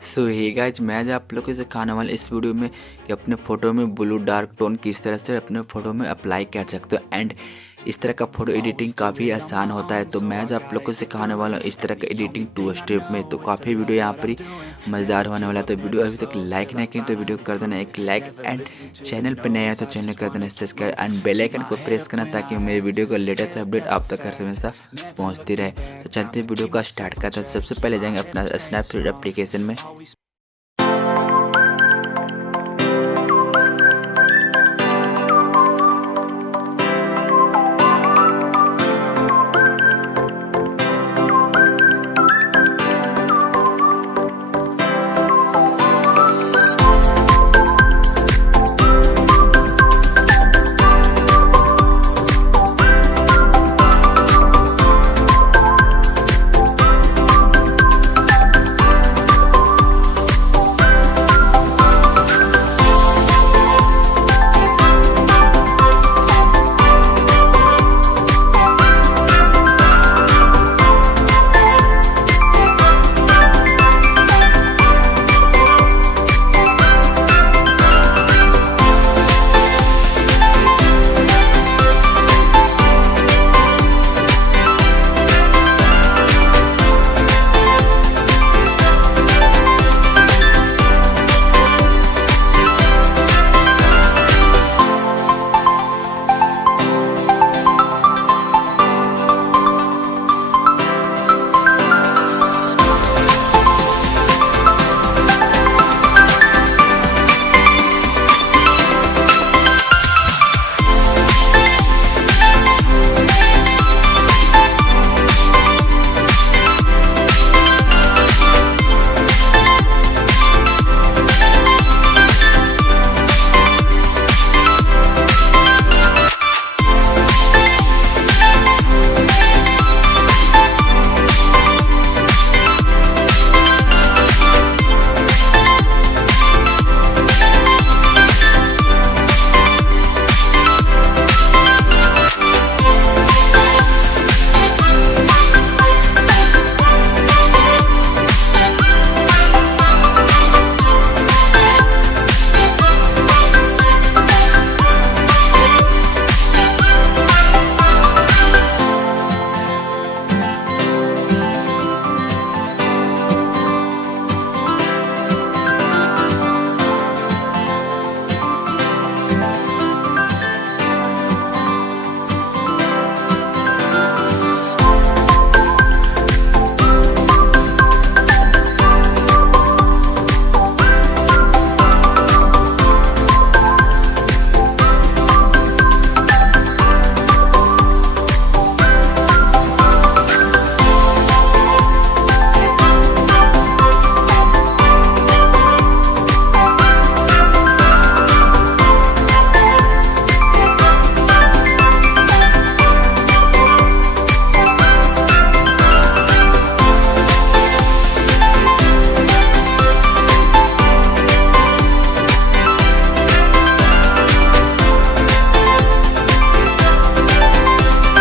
So hey guys, मैं आज आप लोगों को सिखाने वाला इस वीडियो में कि अपने फ़ोटो में ब्लू डार्क टोन किस तरह से अपने फ़ोटो में अप्लाई कर सकते हो। एंड इस तरह का फ़ोटो एडिटिंग काफ़ी आसान होता है। तो मैं आज आप लोगों को सिखाने वाला हूँ इस तरह का एडिटिंग 2 स्टेप में। तो काफ़ी वीडियो यहाँ पर ही मज़ेदार होने वाला है। तो वीडियो अभी तक लाइक नहीं की तो वीडियो कर देना एक लाइक, एंड चैनल पर नया है तो चैनल कर देना सब्सक्राइब, एंड बेल आइकन को प्रेस करना ताकि मेरे वीडियो का लेटेस्ट अपडेट आप तक हर हमेशा पहुँचती रहे। तो चलते वीडियो का स्टार्ट करते हैं। सबसे पहले जाएंगे अपना स्नैपसीड एप्लीकेशन में।